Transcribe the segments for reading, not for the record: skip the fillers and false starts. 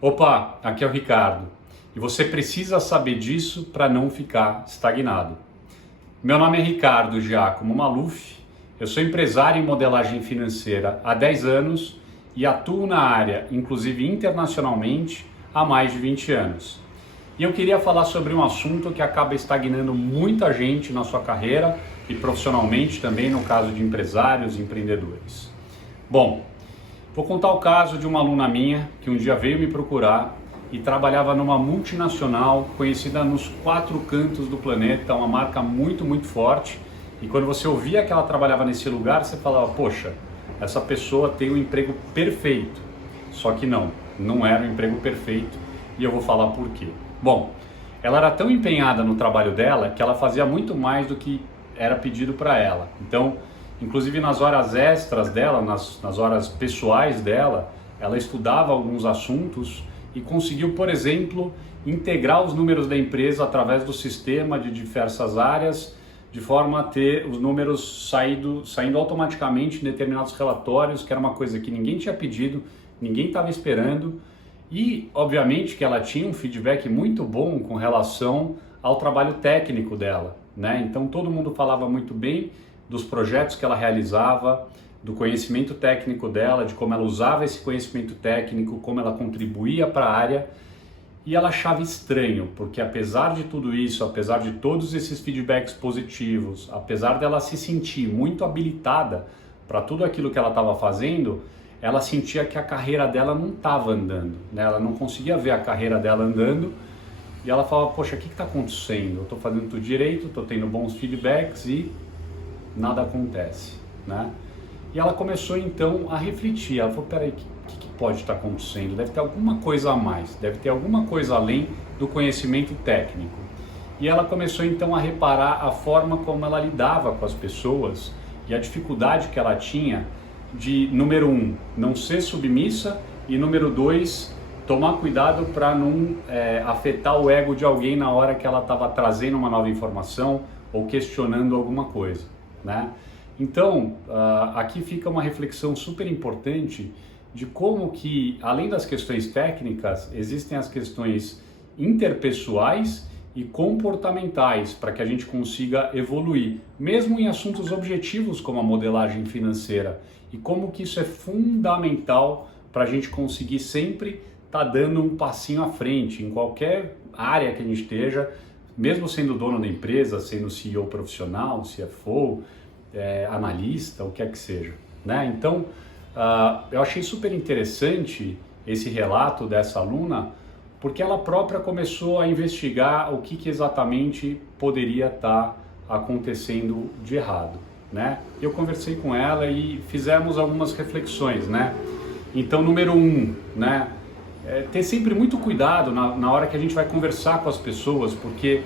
Opa, aqui é o Ricardo e você precisa saber disso para não ficar estagnado. Meu nome é Ricardo Giacomo Maluf, eu sou empresário em modelagem financeira há 10 anos e atuo na área, inclusive internacionalmente, há mais de 20 anos. E eu queria falar sobre um assunto que acaba estagnando muita gente na sua carreira e profissionalmente também no caso de empresários e empreendedores. Bom, vou contar o caso de uma aluna minha que um dia veio me procurar e trabalhava numa multinacional conhecida nos 4 cantos do planeta, uma marca muito forte. E quando você ouvia que ela trabalhava nesse lugar, você falava, poxa, essa pessoa tem um emprego perfeito. Só que não era um emprego perfeito e eu vou falar por quê. Bom, ela era tão empenhada no trabalho dela que ela fazia muito mais do que era pedido para ela. Então, inclusive nas horas extras dela, nas horas pessoais dela, ela estudava alguns assuntos e conseguiu, por exemplo, integrar os números da empresa através do sistema de diversas áreas, de forma a ter os números saindo automaticamente em determinados relatórios, que era uma coisa que ninguém tinha pedido, ninguém estava esperando. E, obviamente, que ela tinha um feedback muito bom com relação ao trabalho técnico dela, né? Então, todo mundo falava muito bem dos projetos que ela realizava, do conhecimento técnico dela, de como ela usava esse conhecimento técnico, como ela contribuía para a área. E ela achava estranho, porque apesar de tudo isso, apesar de todos esses feedbacks positivos, apesar dela se sentir muito habilitada para tudo aquilo que ela estava fazendo, ela sentia que a carreira dela não estava andando, né? Ela não conseguia ver a carreira dela andando e ela falava, poxa, o que está acontecendo? Eu estou fazendo tudo direito, estou tendo bons feedbacks e nada acontece, né? E ela começou então a refletir, ela falou, peraí, o que pode estar acontecendo? Deve ter alguma coisa a mais, deve ter alguma coisa além do conhecimento técnico. E ela começou então a reparar a forma como ela lidava com as pessoas e a dificuldade que ela tinha de, número 1, não ser submissa e número 2, tomar cuidado para não afetar o ego de alguém na hora que ela estava trazendo uma nova informação ou questionando alguma coisa, né? Então, aqui fica uma reflexão super importante de como que, além das questões técnicas, existem as questões interpessoais e comportamentais para que a gente consiga evoluir, mesmo em assuntos objetivos como a modelagem financeira, e como que isso é fundamental para a gente conseguir sempre estar dando um passinho à frente em qualquer área que a gente esteja, mesmo sendo dono da empresa, sendo CEO profissional, CFO, analista, o que é que seja, né? Então, eu achei super interessante esse relato dessa aluna, porque ela própria começou a investigar o que exatamente poderia estar acontecendo de errado, né? Eu conversei com ela e fizemos algumas reflexões, né? Então, número 1, né? Ter sempre muito cuidado na hora que a gente vai conversar com as pessoas, porque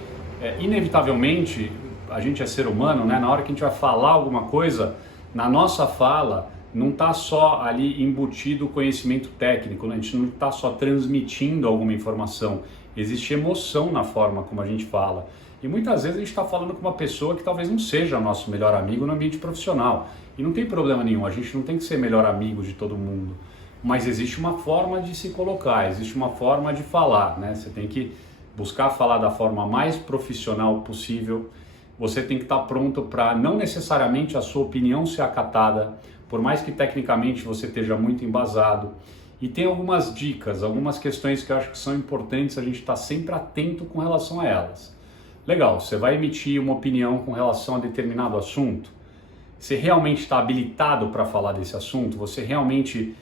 inevitavelmente a gente é ser humano, né? Na hora que a gente vai falar alguma coisa, na nossa fala não está só ali embutido o conhecimento técnico, né? A gente não está só transmitindo alguma informação, existe emoção na forma como a gente fala. E muitas vezes a gente está falando com uma pessoa que talvez não seja nosso melhor amigo no ambiente profissional. E não tem problema nenhum, a gente não tem que ser melhor amigo de todo mundo. Mas existe uma forma de se colocar, existe uma forma de falar, né? Você tem que buscar falar da forma mais profissional possível. Você tem que estar pronto para não necessariamente a sua opinião ser acatada, por mais que tecnicamente você esteja muito embasado. E tem algumas dicas, algumas questões que eu acho que são importantes a gente estar sempre atento com relação a elas. Legal, você vai emitir uma opinião com relação a determinado assunto? Você realmente está habilitado para falar desse assunto? Você realmente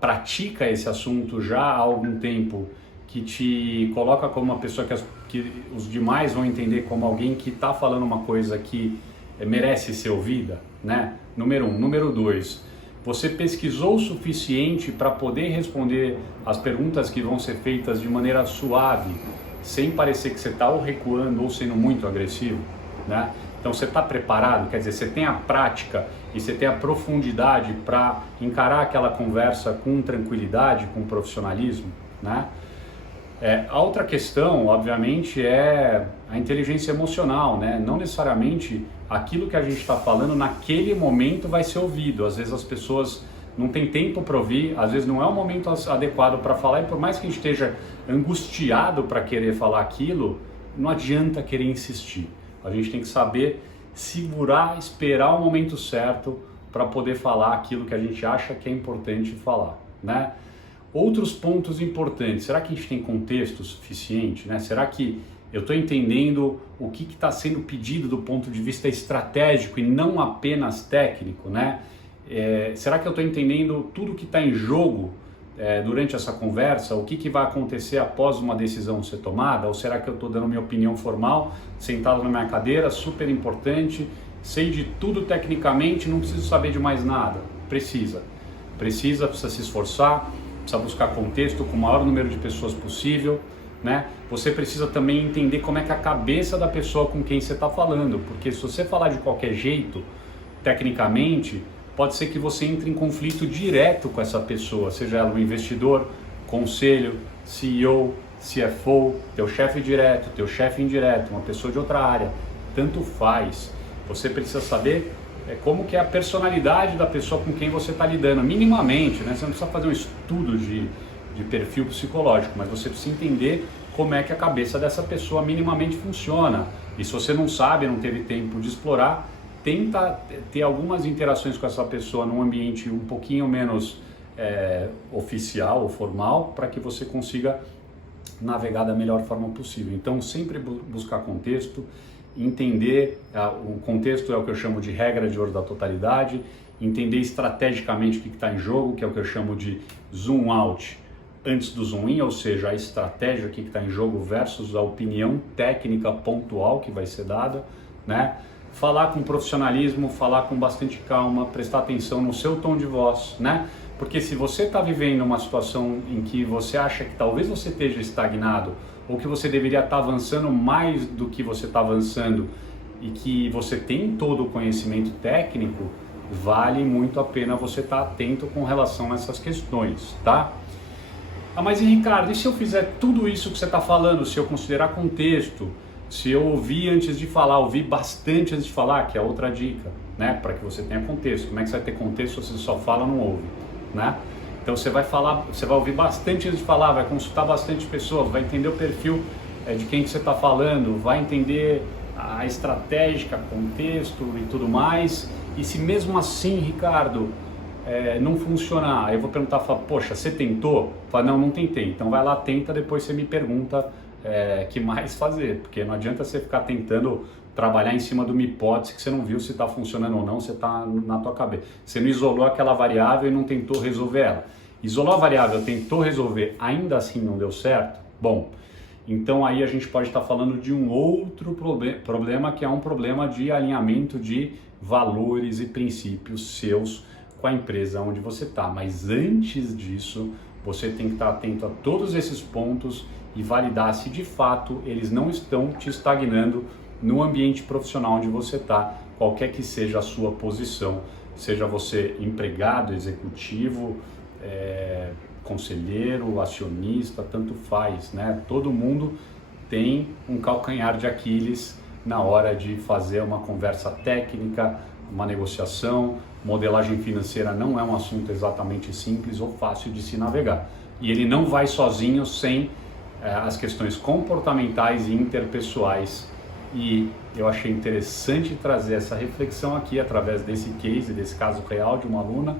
pratica esse assunto já há algum tempo, que te coloca como uma pessoa que os demais vão entender como alguém que está falando uma coisa que merece ser ouvida, né? Número 1. Número 2, você pesquisou o suficiente para poder responder as perguntas que vão ser feitas de maneira suave, sem parecer que você está ou recuando ou sendo muito agressivo, né? Então você está preparado, quer dizer, você tem a prática e você tem a profundidade para encarar aquela conversa com tranquilidade, com profissionalismo, né? A outra questão, obviamente, é a inteligência emocional, né? Não necessariamente aquilo que a gente está falando naquele momento vai ser ouvido. Às vezes as pessoas não tem tempo para ouvir, às vezes não é o momento adequado para falar, e por mais que a gente esteja angustiado para querer falar aquilo, não adianta querer insistir. A gente tem que saber segurar, esperar o momento certo para poder falar aquilo que a gente acha que é importante falar, né? Outros pontos importantes, será que a gente tem contexto suficiente, né? Será que eu estou entendendo o que está sendo pedido do ponto de vista estratégico e não apenas técnico, né? Será que eu estou entendendo tudo que está em jogo durante essa conversa? O que vai acontecer após uma decisão ser tomada? Ou será que eu estou dando minha opinião formal, sentado na minha cadeira, super importante, sei de tudo tecnicamente, não preciso saber de mais nada? Precisa se esforçar, precisa buscar contexto com o maior número de pessoas possível, né? Você precisa também entender como é que é a cabeça da pessoa com quem você está falando, porque se você falar de qualquer jeito, tecnicamente, pode ser que você entre em conflito direto com essa pessoa, seja ela um investidor, conselho, CEO, CFO, teu chefe direto, teu chefe indireto, uma pessoa de outra área, tanto faz. Você precisa saber como que é a personalidade da pessoa com quem você está lidando, minimamente, né? Você não precisa fazer um estudo de perfil psicológico, mas você precisa entender como é que a cabeça dessa pessoa minimamente funciona. E se você não sabe, não teve tempo de explorar, tenta ter algumas interações com essa pessoa num ambiente um pouquinho menos oficial ou formal, para que você consiga navegar da melhor forma possível. Então, sempre buscar contexto, entender, o contexto é o que eu chamo de regra de ouro da totalidade, entender estrategicamente o que está em jogo, que é o que eu chamo de zoom out antes do zoom in, ou seja, a estratégia, o que está em jogo versus a opinião técnica pontual que vai ser dada, né? Falar com profissionalismo, falar com bastante calma, prestar atenção no seu tom de voz, né? Porque se você está vivendo uma situação em que você acha que talvez você esteja estagnado ou que você deveria estar avançando mais do que você está avançando e que você tem todo o conhecimento técnico, vale muito a pena você estar atento com relação a essas questões, tá? Ah, mas e Ricardo, e se eu fizer tudo isso que você está falando, se eu considerar contexto, se eu ouvir antes de falar, ouvir bastante antes de falar, que é outra dica, né? Para que você tenha contexto. Como é que você vai ter contexto se você só fala, não ouve, né? Então você vai falar, você vai ouvir bastante antes de falar, vai consultar bastante pessoas, vai entender o perfil de quem que você está falando, vai entender a estratégia, contexto e tudo mais. E se mesmo assim, Ricardo, não funcionar, aí eu vou perguntar, poxa, você tentou? Fala, não tentei. Então vai lá, tenta, depois você me pergunta que mais fazer, porque não adianta você ficar tentando trabalhar em cima de uma hipótese que você não viu se está funcionando ou não, você está na tua cabeça. Você não isolou aquela variável e não tentou resolver ela. Isolou a variável, tentou resolver, ainda assim não deu certo? Bom, então aí a gente pode estar falando de um outro problema, que é um problema de alinhamento de valores e princípios seus com a empresa onde você está. Mas antes disso, você tem que estar atento a todos esses pontos e validar se de fato eles não estão te estagnando no ambiente profissional onde você está, qualquer que seja a sua posição, seja você empregado, executivo, conselheiro, acionista, tanto faz, né? Todo mundo tem um calcanhar de Aquiles na hora de fazer uma conversa técnica, uma negociação. Modelagem financeira não é um assunto exatamente simples ou fácil de se navegar. E ele não vai sozinho sem as questões comportamentais e interpessoais. E eu achei interessante trazer essa reflexão aqui através desse case, desse caso real de uma aluna.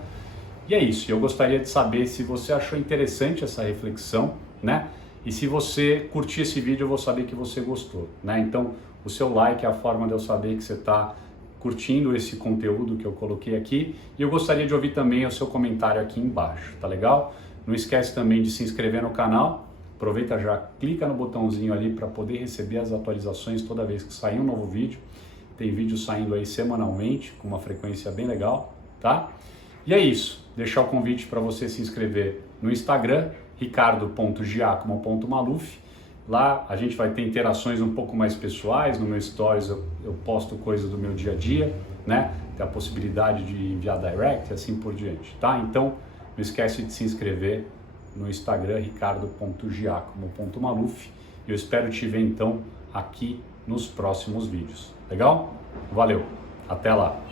E é isso, eu gostaria de saber se você achou interessante essa reflexão, né? E se você curtir esse vídeo, eu vou saber que você gostou, né? Então, o seu like é a forma de eu saber que você está curtindo esse conteúdo que eu coloquei aqui. E eu gostaria de ouvir também o seu comentário aqui embaixo, tá legal? Não esquece também de se inscrever no canal. Aproveita já, clica no botãozinho ali para poder receber as atualizações toda vez que sair um novo vídeo. Tem vídeo saindo aí semanalmente, com uma frequência bem legal, tá? E é isso, deixar o convite para você se inscrever no Instagram, ricardo.giacomo.maluf. Lá a gente vai ter interações um pouco mais pessoais, no meu stories eu posto coisas do meu dia a dia, né? Tem a possibilidade de enviar direct e assim por diante, tá? Então, não esquece de se inscrever no Instagram, ricardo.giacomo.maluf. Eu espero te ver então aqui nos próximos vídeos. Legal? Valeu, até lá!